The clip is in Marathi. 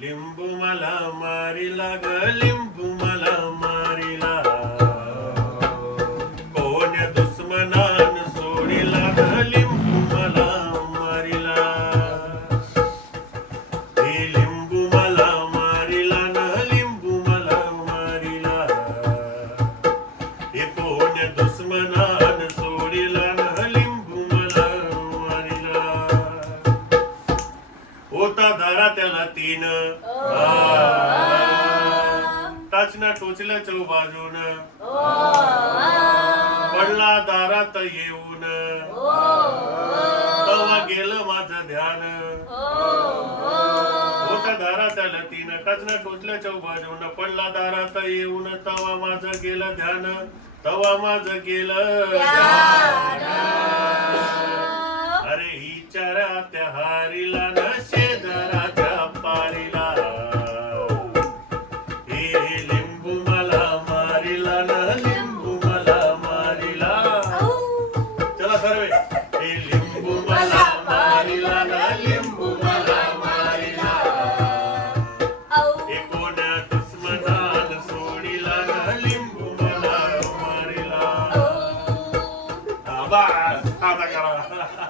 लिंबू मला मारिला ग लिंबू मला मारिला कोण्या दुश्मनान सोडिला ग लिंबू मला मारिला हे लिंबू मला मारिला न लिंबू मला मारिला हे कोण्या दुश्मनान सोडिला न लिंबू मला मारिला होता धारा त्याला तीन टाचना टोचल्या चौबाजून पडला दारात येऊन तवा गेलं माझं ध्यान होता दारात त्याला तीन टाचना टोचल्या चौबाजून पडला दारात येऊन तवा माझं गेलं ध्यान तवा माझं गेलं ध्यान अरे हिचारा त्या हारीला न शेजाराच्या पारीला हे लिंबू मला मारिला न लिंबू मला मारिला चला सर्वे हे लिंबू मला मारिला न लिंबू मला मारिला हे कोण्या दुश्मनान सोडिला न लिंबू मला मारिला आता करा